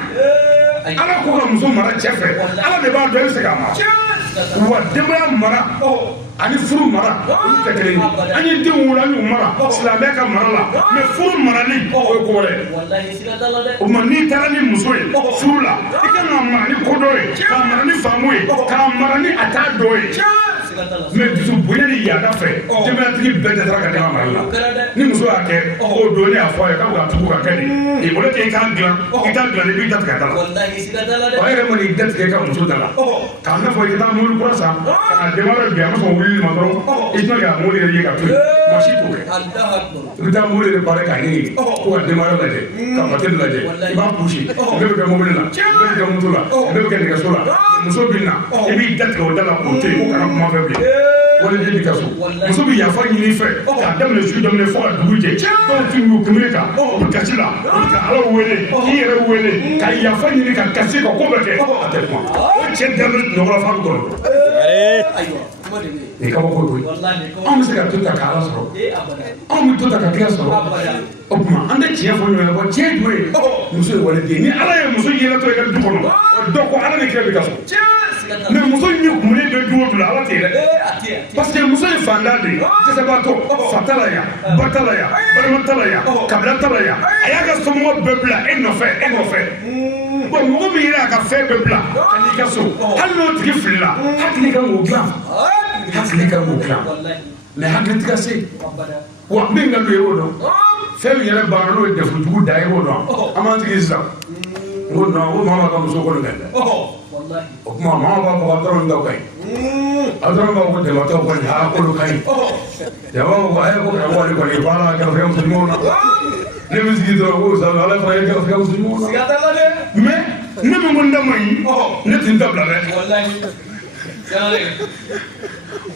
ala ko ka muso mara cɛ fɛ ala de b'a dɔn i bɛ se k'a mara wa denbaya mara ani furu mara olu tɛ kelen ye an ye denw wolo an y'u mara silamɛya ka mara la mais furu marali o ye ko wɛrɛ o ma n'i taara ni muso ye furu la i kan ka mara ni ko dɔ ye k'a mara ni faamu ye k'a mara ni a t'a dɔ ye mais dusu bonya ni yaada fɛ denbayatigi bɛɛ dɛsɛra ka dɛmɛ mara la ni muso y'a kɛ o don ne y'a fɔ a ye k'a bɛ ka tugu ka kɛ de o de tɛ i k'a dilan i t'a dilan i b'i datigɛ da la o yɛrɛ ma n'i datigɛ ka muso da la k'a n'a fɔ i ka taa mobili kura san ka na denbaya bi a ma sɔn wulili ma dɔrɔn i tɛna k'a mobili yɛrɛ ye ka to yen maa si t'o kɛ i bɛ taa mobili yɛrɛ baara k'a ɲini ko ka denbaya lajɛ ka bateli lajɛ i b'a pusi ne bɛ kɛ mobili la ne bɛ kɛ moto la ne bɛ kɛ nɛgɛso la muso bɛ na i b'i datigɛ o da la k'o to yen ko kana kuma fɛ bilen wala den bɛ ka so muso bɛ yafa ɲini i fɛ k'a daminɛ su daminɛ fo ka dugu jɛ dɔw tɛ y'u kumuni kan u bɛ kasi la u bɛ ka ala wele k'i yɛrɛ wele ka yafa ɲini ka kasi ka ko bɛɛ kɛ a tɛ kuma o cɛ daminɛ nɔgɔla fa bɛ kɔnɔ nin ka bɔ ko koyi anw bɛ se ka to ta ka ala sɔrɔ anw bɛ to ta ka kira sɔrɔ o tuma an tɛ tiɲɛ fɔ ɲɔgɔn ye wa tiɲɛ jumɛn ye muso ye waliden ni ala ye muso yɛlɛtɔ i ka du kɔnɔ o dɔ ko ala ni kira bɛ ka so mais muso in ye kumuni bɛ du o du la ala tɛ dɛ parce que muso ye fantan de ye dɛsɛbaatɔ fa t'a la yan ba t'a la yan balima t'a la yan kabila t'a la yan a y'a ka somɔgɔw bɛɛ bila e nɔfɛ bon mɔgɔ min yɛrɛ a ka fɛn bɛɛ bila ka n'i ka so hali n'o tigi filila hakili kan k'o dilan hakili kan k'o dilan mais hakili tɛ ka se wa min ka d'u ye o dɔn fɛn min yɛrɛ banna n'o ye dɛfujugu da ye o dɔn an b'an sigi sisan n ko non ko maa ma ka muso kɔni dɛ o tuma maa b'a fɔ aw dɔrɔn ka ɲi aw dɔrɔn b'a fɔ jabatɔw kɔni aa k'olu ka ɲi jaba ko ko ayi ko karamɔgɔ de kɔni baara la garisɛgɛ muso ɲumanw na ne bɛ sigi dɔrɔn ko sa ala fana ye garisɛgɛ muso ɲumanw na mais ne min ko n da ma ɲi ne tun tɛ bila dɛ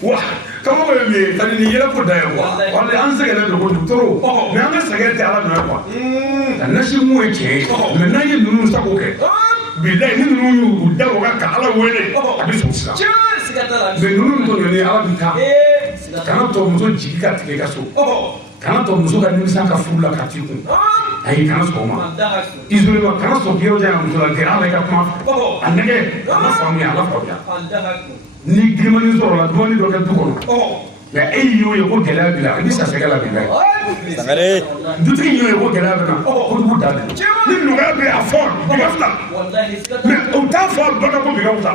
wa karamɔgɔ ye min ye tani nin yɛlɛ ko da ye quoi wala an sɛgɛnnen don kojugu trop mais an ka sɛgɛn tɛ ala nɔ ye quoi ka nasi mun ye tiɲɛ ye mais n'an ye ninnu sago kɛ bilayi ni ninnu y'u da o kan ka ala wele a bɛ sɔn sisan mais ninnu tɔ ɲɔni ala bɛ taa kana tɔ muso jigi ka tigɛ i ka so kana tɔ muso ka nimisa ka furu la ka t'i kun ayi kana sɔn o ma isolément kana sɔn k'i yɔrɔ jan muso la gɛrɛ ala i ka kuma a nɛgɛ a ma faamuya ala faamuya ni girimani sɔrɔ la dumuni dɔ kɛ du kɔnɔ mais e y'i y'o ye ko gɛlɛya b'i la i bɛ sa sɛgɛ la bi bɛɛ dutigi y'o ye ko gɛlɛya bɛ na ko dugu da bi ni nɔgɔya bɛ a fɔ bi ka fisa mais o t'a fɔ bɛɛ ka ko bi ka fisa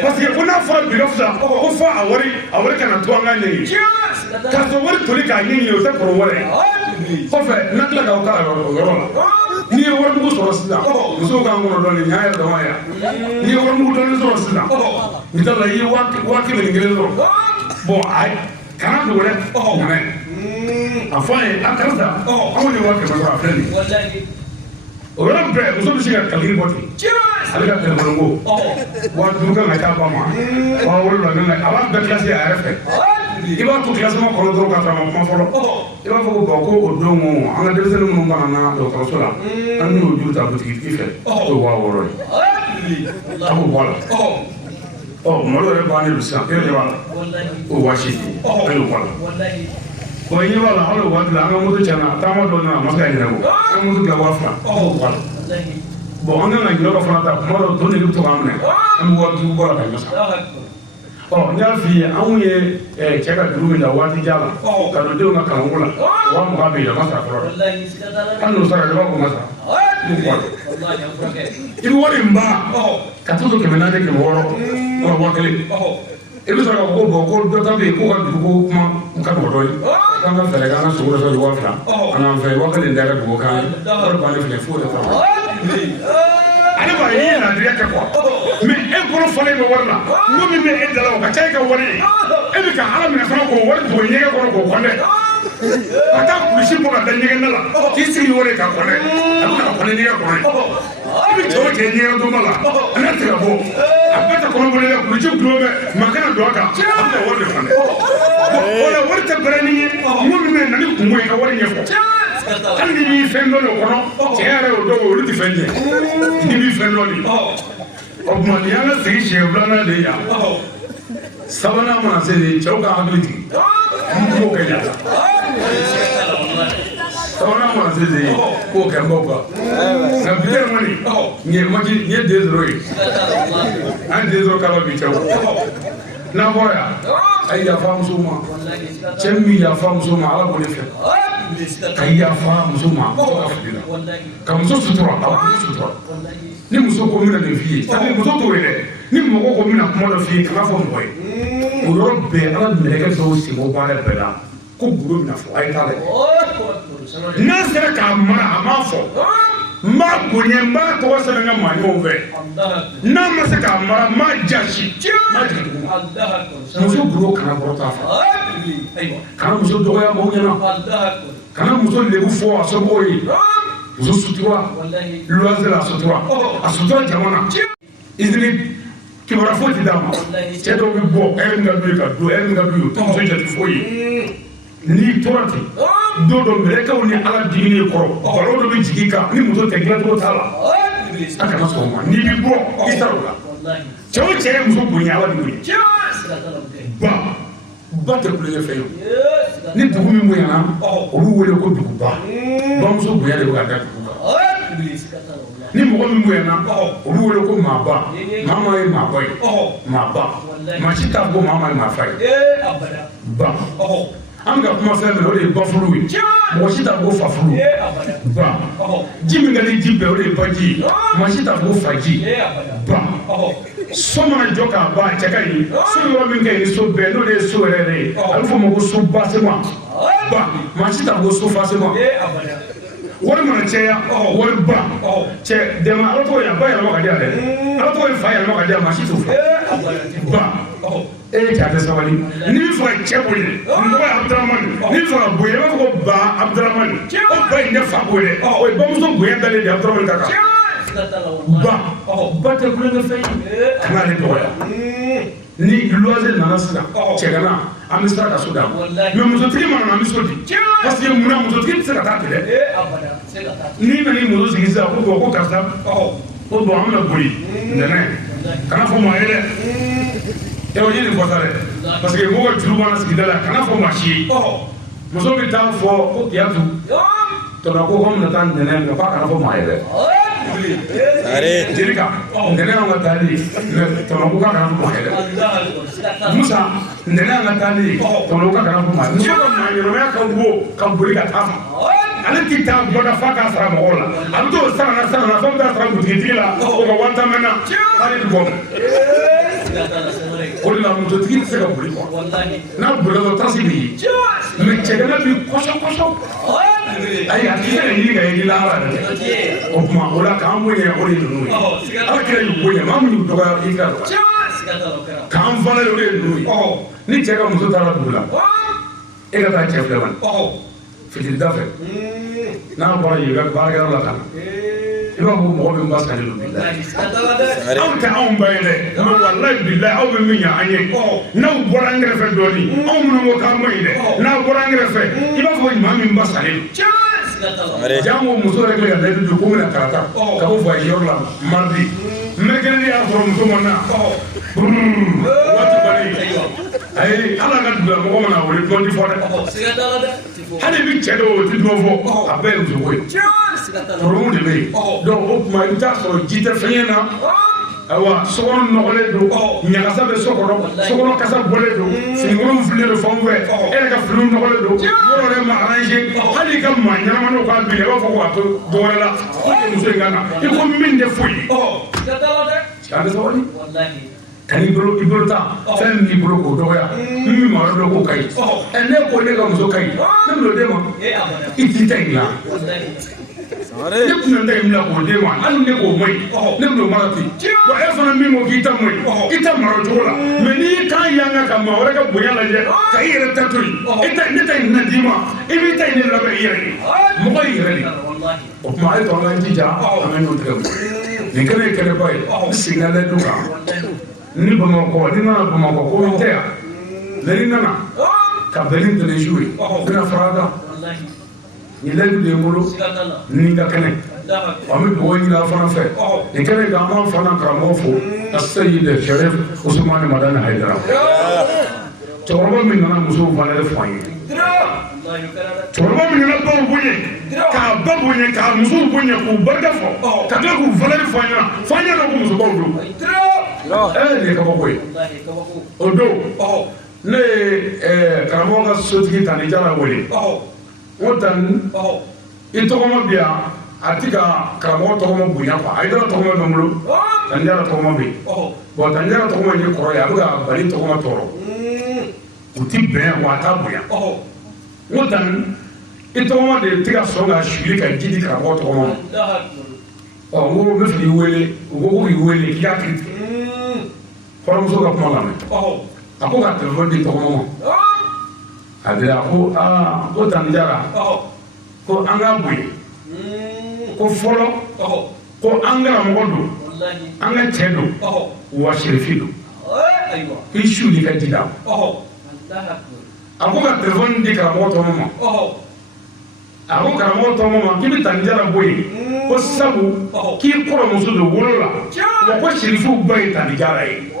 parce que ko n'a fɔra bi ka fisa ko fɔ a wari kana to an ka ɲɛɲini k'a sɔrɔ wari toli k'a ɲɛɲini o tɛ kɔrɔ wɛrɛ kɔfɛ n'a tila k'aw k'a yɔrɔ la n'i ye warimugu sɔrɔ sisan musow k'an kɔnɔ dɔɔnin nin y'a yɛrɛ dama ye n'i ye warimugu dɔɔnin sɔrɔ sisan misali la i ye 1000 sɔrɔ bon ayi kana dogo dɛ ɲamɛ a fɔ an ye a karisa anw ye 1000 sɔrɔ a filɛ nin o yɔrɔ bɛɛ muso bɛ se ka kalili bɔ ten ale ka téléphone ko 5000 kan ka taa ba ma 7000 kan a b'a bɛɛ classé a yɛrɛ fɛ i b'a to classement kɔnɔ dɔrɔn ka sɔrɔ a ma kuma fɔlɔ i b'a fɔ ko bon ko o don an ka denmisɛnnin minnu banana dɔgɔtɔrɔso la an y'o juru ta butigitigi fɛ o ye 6000 ye a b'o bɔ a la malo yɛrɛ bannen don sisan e ɲɛ b'a la o 8000 an y'o bɔ a la bon i ɲɛ b'a la hali o waati la an ka moto tiɲɛna taama dɔ nana a ma se ka ɲinɛ kɔ an ka moto dilan 2000 an y'o bɔ a la bon an kan ka ɲinɛ dɔ fana ta kuma dɔ to ne bɛ to k'an minɛ an bɛ waatiw bɔ a la ka ɲɔ san n y'a f'i ye anw ye cɛ ka juru min ta waati jan la ka don denw ka kalanko la 20,000 bɛ yen a ma sara fɔlɔ dɛ hali n'o sara i b'a fɔ ma sara i bɛ wari in ba ka to 400 400 wala 1000 i bɛ sɔrɔ ka fɔ ko bon ko dɔ ta bɛ yen ko ka dugu kuma ka dɔgɔ dɔ ye k'an ka fɛɛrɛ k'an ka sogo dɔ sɔrɔ 2000 an n'an fɛ 1000 da ka dugu kan wari bannen filɛ fo de fɔ ale b'a ye laadiriya kɛ quoi mais e kɔrɔ fɔlen bɛ wari la n'o min bɛ e da la o ka ca e ka wari ye e bɛ ka ala minɛ fana k'o wari dogo ɲɛgɛn kɔnɔ k'o kɔnɛ ka taa kulusi bɔ ka da ɲɛgɛn da la k'i sigi wari k'a kɔnɛ a bɛ ka kɔnɛ ɲɛgɛn kɔnɔ e bɛ cɛw cɛ ɲɛgɛn doma la a n'a tɛ ka bɔ a bɛɛ tɛ kɔnɔ kɔnɛ dɛ kulusi gulo bɛ maa kana don a kan a bɛ ka wari de fana o la wari tɛ bɛrɛ ni ye n'o min bɛ na ni kungo ye ka wari ɲɛfɔ hali ni y'i fɛn dɔ de kɔnɔ cɛ yɛrɛ y'o dɔn olu tɛ fɛn ɲɛ n'i b'i fɛn dɔ de o tuma nin y'an ka sigi siɲɛ filanan de ye yan sabanan mana se de cɛw ka hakili jigin n b'o kɛ yan sabanan mana se de k'o kɛ n baw kan nka bi yɛrɛ kɔni nin ye den sɔrɔ ye an ye den sɔrɔ kaba bi cɛw n'a bɔra yan ay ya fa muso ma cɛ min yafa muso ma ala b'o de fɛ ka yafa muso ma ka muso sutura a b'o sutura ni muso ko mina nin f'i ye c'est-à-dire muso t'o ye dɛ ni mɔgɔ ko mina kuma dɔ f'i ye kana fɔ mɔgɔ ye o yɔrɔ bɛɛ ala mɛlɛkɛ dɔw sigi o baara bɛɛ la ko gundo bɛna fɔ a ye taa lajɛ n'a sera k'a mara a m'a fɔ n b'a bonya n b'a tɔgɔ sɛbɛn n ka maaɲɔgɔnw fɛ n'a ma se k'a mara n b'a jasi n b'a jigin dugu ma muso gundo kana kɔrɔta fɛ kana muso dɔgɔya mɔgɔw ɲɛna kana muso lebu fɔ a somɔgɔw ye muso sutura luwanse la a sutura jamana izini kibaruya foyi tɛ d'a ma cɛ dɔw bɛ bɔ ɛri min ka d'u ye ka don ɛri min ka d'u ye o tɛ muso jate foyi ye n'i tora ten don dɔ mɛlɛkɛw ni ala diminen kɔrɔ balo dɔ bɛ jigin i kan ni muso tɛ dilancogo t'a la a kana sɔn o ma n'i bɛ bɔ i sara o la cɛ o cɛ ye muso bonya ala de bonya ba tɛ kulonkɛ fɛn ye ni dugu min bonyana olu wele ko duguba bamuso bonya de bɛ ka da dugu kan ni mɔgɔ min bonyana olu wele ko maaba maa ye maaba ye maaba maa si t'a fɔ maa ye maafa ye ba an bɛ ka kuma fɛn min o de ye bafulu ye mɔgɔ si t'a fɔ fafulu ba ji min ka di ji bɛɛ o de ye baji ye maa si t'a fɔ faji ba so mana jɔ k'a ban cɛ ka ɲi so yɔrɔ min ka ɲi ni so bɛɛ n'o de ye so yɛrɛ ye a bɛ fɔ o ma ko so basement ba maa si t'a fɔ so fasement wari mana cɛya wari ba cɛ dɛmɛ ala tɔgɔ ye a ba yɛlɛma ka di a dɛ ala tɔgɔ ye fa yɛlɛma ka di a maa si t'o fɔ ba e ye cɛ a tɛ sabali n'i bɛ fɛ ka cɛ bonya nin tɔgɔ ye Abudramani n'i bɛ fɛ ka bonya i b'a fɔ ko ba Abudramani o ba in tɛ fa ko ye dɛ o ye bamuso bonya dalen de Abudramani ta kan ba tɛ kulonkɛ fɛn ye ka n'ale dɔgɔya ni luwanse nana sisan cɛ kana an bɛ sira ka so d'a ma mɛ musotigi mana na an bɛ so di parce que munna musotigi tɛ se ka taa ten dɛ n'i nana muso sigi sisan ko bɔn ko karisa ko bɔn an bɛna boli ntɛnɛn kana fɔ maa ye dɛ ɛ o ye nin fɔ sa dɛ parce que mɔgɔ juru b'an na sigida la kana fɔ maa si ye muso bɛ taa fɔ ko kiyatu tɔnɔ ko k'an bɛna taa ntɛnɛn mɛ k'a kana fɔ maa ye dɛ jerika ntɛnɛn y'an ka taali mɛ tɔnɔ ko k'a kana fɔ maa ye dɛ musa ntɛnɛn y'an ka taali tɔnɔ ko k'a kana fɔ maa ye muso ka maa ɲɛnamaya ka bon ka boli ka taa ale tɛ taa bɔda f'a k'a sara mɔgɔw la a bɛ t'o sarana f'a bɛ taa sara butigitigi la o ka wari tamɛ na k'ale bɛ bɔ o de la musotigi tɛ se ka boli kuwa n'a bolila dɔrɔn tasi bɛ ye mɛ cɛgana bɛ kɔsɔ ayi a tɛ se ka ɲini ka ye lahara dɛ o tuma o la k'an bonya o de ye ninnu ye ala kɛra y'u bonya maa min y'u dɔgɔya i ka dɔgɔya k'an fana o de ye ninnu ye ni cɛ ka muso taara dugu la e ka taa cɛ filɛ man fitirida fɛ n'a bɔra yen ka baarakɛyɔrɔ la ka na i b'a fɔ mɔgɔ min ba salen don bi la anw tɛ anw ba ye dɛ mɛ walayi bilayi aw bɛ min ɲɛ an ye n'aw bɔra an kɛrɛfɛ dɔɔnin anw minnu ko k'an ma ɲi dɛ n'a bɔra an kɛrɛfɛ i b'a fɔ maa min ba salen don jango muso yɛrɛ tila ka layidu don ko n bɛna karata ka bɔ voyageur la mardi mercredi y'a sɔrɔ muso ma na waati kɔni ayi ala ka dugu la mɔgɔ mana wele dɔn ti fɔ dɛ hali bi cɛ dɔw o ti dɔn fɔ a bɛɛ ye musoko ye problème de bɛ yen donc o tuma i bɛ taa sɔrɔ ji tɛ fɛn ye na ayiwa sokɔnɔ nɔgɔlen don ɲagasa bɛ so kɔnɔ sokɔnɔ kasa bɔlen don finikolon fililen don fanw fɛ e yɛrɛ ka finiw nɔgɔlen don yɔrɔ yɛrɛ ma arrange hali i ka maa ɲɛnamaniw k'a minɛ i b'a fɔ ko a to dɔwɛrɛ la o tɛ muso in kan na i ko min tɛ foyi ye a bɛ sabali ka n'i bolo ta fɛn min b'i bolo k'o dɔgɔya min maa wɛrɛ dɔn k'o ka ɲi ɛ ne ko ne ka muso ka ɲi ne bɛ n'o d'e ma i t'i ta in dilan ne kun tɛ in bila k'o d'e ma hali ne k'o ma ɲi ne bɛ n'o mara ten wa e fana min ko k'i ta ma ɲi i ta mara o cogo la mɛ n'i kan yanga ka maa wɛrɛ ka bonya lajɛ ka i yɛrɛ ta to yen ne ta in na d'i ma i b'i ta in de labɛn i yɛrɛ ye mɔgɔ y'i yɛrɛ de o tuma a ye to an k'an jija an ka ɲɔgɔn tigɛ nin kɛnɛ ye kɛnɛba ye n seginna layidu kan ni Bamakɔ ni nana Bamakɔ ko n tɛ yan mɛ ni nana ka bɛn ni ntɛnɛnsiw ye n bɛna fara a kan nin layidu de ye n bolo ni ka kɛnɛ wa an bɛ dugawu ɲini aw fana fɛ nin kɛnɛ kan an b'an fana karamɔgɔ fo ka Seyid Sharif Usumani Madani Hayidara cɛkɔrɔba min nana musow valeur fɔ an ye cɛkɔrɔba min nana baw bonya k'a ba bonya k'a musow bonya k'u barika fɔ ka tila k'u valeur fɔ an ɲɛna fɔ an ɲɛna ko musobaw don nin ye kabako ye o don ne karamɔgɔ ka sotigi Tanijara wele o tan i tɔgɔma bi yan a ti ka karamɔgɔ tɔgɔma bonya quoi a yɛrɛ tɔgɔma bɛ n bolo Tanijara tɔgɔma bɛ yen bon Tanijara tɔgɔma ye kɔrɔ ye a bɛ ka bali tɔgɔma tɔɔrɔ u ti bɛn wa a t'a bonya o tan i tɔgɔma de ti ka sɔn ka suli ka ji di karamɔgɔ tɔgɔma ma n ko n bɛ fɛ k'i wele u ko k'i wele k'i ka kiri kɔrɔmuso ka kuma lamɛn a ko ka telefɔni di tɔgɔma ma a dira ko ko Tanijara ko an ka bonya ko fɔlɔ ko an karamɔgɔ don an ka cɛ don wa serifin don k'i suli ka ji d'a ma a ko ka telefɔni di karamɔgɔ tɔgɔma ma a ko karamɔgɔ tɔgɔma ma k'i bɛ Tanijara bɔ yen ko sabu k'i kɔrɔmuso don wolo la wa ko serifuw ba ye Tanijara ye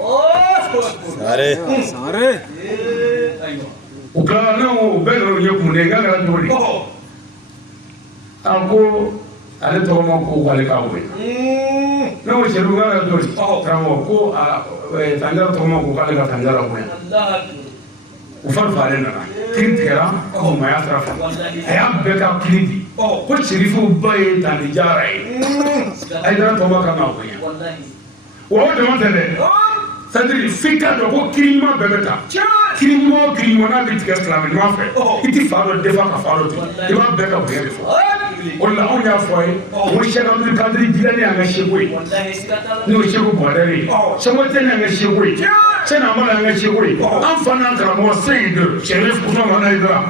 sare o kila n'a ko o bɛɛ nana ye kun de ye k'a kɛra cogo di a ko ale tɔgɔma ko k'ale k'a bonya ne ko serifu k'a kɛra cogo di karamɔgɔ ko Tanijara tɔgɔma ko k'ale ka Tanijara bonya u fari falen nana kiri tigɛra maya sira fɛ a y'a bɛɛ ka kiri di ko serifuw ba ye Tanijara ye a yɛrɛ tɔgɔma kan ka bonya wa o dama tɛ dɛ c'est-à-dire f'i ka dɔn ko kiri ɲuman bɛɛ bɛ ta kiri ɲuman o kiri ɲuman n'a bɛ tigɛ silamɛ ɲuman fɛ i ti fa dɔ defa ka fa dɔ tigɛ i b'a bɛɛ ka bonya de fɔ o de la anw y'a fɔ a ye ko Cheikh Abdul Kadir Jilani y'an ka seko ye n'o ye Seku Buwadari ye Seku tɛ y'an ka seko ye Sɛni Amadu y'an ka seko ye an fa n'an karamɔgɔ Seyidu Sɛrifu Usumanu Hayidara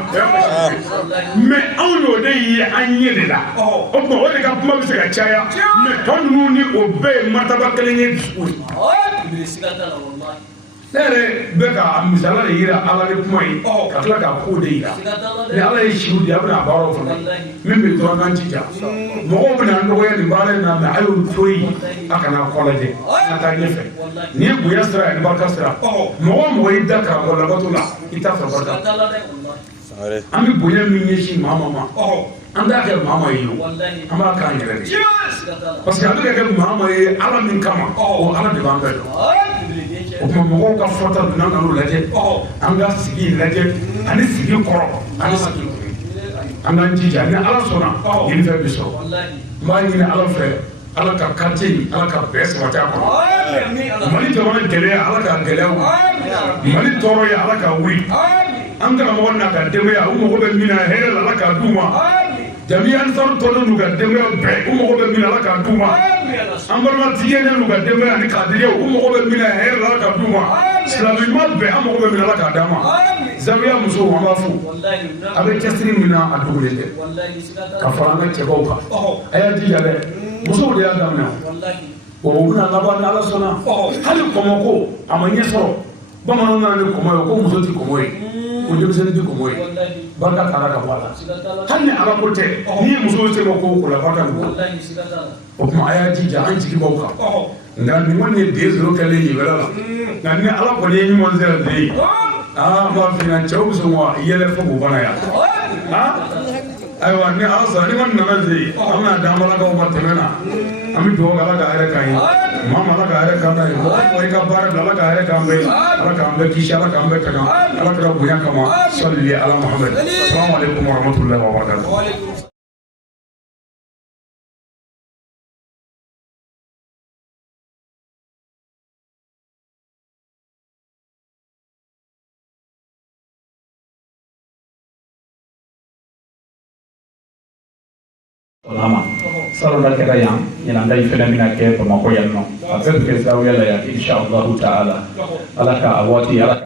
mais anw y'o de ye an ɲɛ de la o tuma o de ka kuma bɛ se ka caya mais tɔ ninnu ni o bɛɛ ye martaba kelen ye dusu ne yɛrɛ bɛ ka misala de yira Ala ni kuma ye ka tila k'a ko de yira ni Ala ye siw di a bɛna a baaraw fana min bɛ dɔrɔn k'an jija mɔgɔw bɛna an dɔgɔya nin baara in na mais a y'o to yen a kana kɔ lajɛ a ka taa ɲɛfɛ n'i ye bonya sira ani barika sira mɔgɔ o mɔgɔ y'i da karamɔgɔ labato la i t'a sɔrɔ barika an bɛ bonya min ɲɛsin maa ma an t'a kɛ maa ma ye o an b'a k'an yɛrɛ de parce que a bɛ ka kɛ maa ma ye Ala min kama o Ala de b'an bɛɛ dɔn o tuma mɔgɔw ka fɔta dun an kan'o lajɛ an ka sigi lajɛ ani sigi kɔrɔ ani sigi an k'an jija ni Ala sɔnna ɲinifɛn bɛ sɔrɔ n b'a ɲini Ala fɛ Ala ka quartier Ala ka bɛɛ sabati a kɔnɔ Mali jamana gɛlɛya Ala ka gɛlɛya wuli Mali tɔɔrɔ ye Ala ka wuli an karamɔgɔ n'a ka denbaya u mago bɛ min na hɛrɛ la Ala k'a d'u ma jami Ansaru tɔlen n'u ka denbaya bɛɛ u mago bɛ min na Ala k'a d'u ma an balimatigi n'u ka denbaya ani kadiriya u mago bɛ min na hɛrɛ la Ala k'a d'u ma silamɛ ɲuman bɛɛ an mago bɛ min na Ala k'a d'an ma Zawiya musow an b'a fo a bɛ cɛsiri min na a dogolen tɛ ka fara an ka cɛbaw kan a y'a jija dɛ musow de y'a daminɛ o bɛna laban ni Ala sɔnna hali kɔmɔko a ma ɲɛ sɔrɔ bamananw nana ni kɔmɔ ye ko muso ti kɔmɔ ye o denmisɛnnin ti kɔmɔ ye barika taara ka bɔ a la hali ni Ala ko tɛ n'i ye muso se ma ko la barika bɛ bɔ o tuma a y'a jija an jigi b'aw kan nka nin kɔni ye den sɔrɔ kɛlen ye wɛrɛ la nka ni Ala kɔni ye ɲuman sera den ye n b'a f'i ɲɛna cɛw bɛ sɔn ka yɛlɛ fo k'u bana yan ayiwa ni Ala sɔnna ni kɔni nana se yen an bɛna d'an balakaw ma tɛmɛ na an bɛ dugawu kɛ Ala ka hɛrɛ k'an ye maa ma Ala ka hɛrɛ k'an ye mɔgɔ i ka baara bila Ala ka hɛrɛ k'an bɛɛ Ala k'an bɛɛ kisi Ala k'an bɛɛ tanga Ala kɛra bonya kama salli ala Muhammad salamu alaikum wa rahmatullahi wa barakatuh. Lama sallallahu kɛra yan ɲinan da in fɛnɛ bɛna kɛ Bamakɔ yan nɔ a bɛɛ bɛ kɛ Zawiya la yan insha Allah taala Ala ka a waati Ala